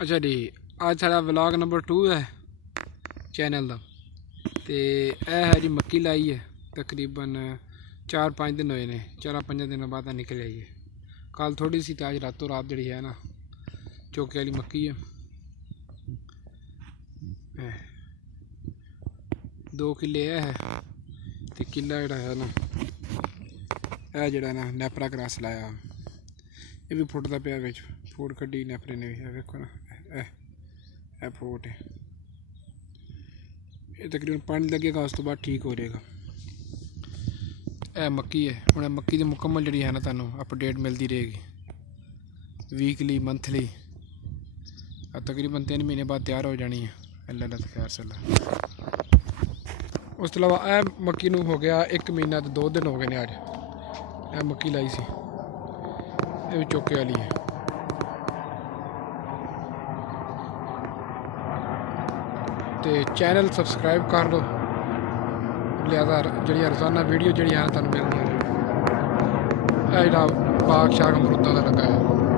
अच्छा जी, आज साढ़ा व्लॉग नंबर 2 है चैनल का। तो यह है जी मक्की लाई है, तकरीबन 4-5 दिन हुए ने, 4-5 दिन बाद निकल आई है। कल थोड़ी सी, आज रातों रात जी है ना चौके वाली मक्की है। 2 किले है तो किला जड़ा है ना, यह जड़ा ना नैपरा क्रॉस लाया, ये भी फुटता पिया बिच, फूट कड्डी नैपरे ने भी, देखो ना यह फूट है। ये तकरीबन पानी लगेगा, उस तो बाद ठीक हो जाएगा। यह मक्की है, हम मक्की की मुकम्मल जी है ना तुहानू अपडेट मिलती रहेगी वीकली मंथली। तकरीबन 3 महीने बाद तैयार हो जानी है अल्लाह का खैर सला। उस तो अलावा यह मक्की नू हो गया 1 महीना तो 2 दिन हो गए ने। अज यह मक्की लाई सी, ये भी चौके वाली है। तो चैनल सबसक्राइब कर लो, लिहाजा जी रोज़ाना वीडियो जी है तुहानू मिलनी है। यह जरा बाग शाग अमरूदा का लगा है।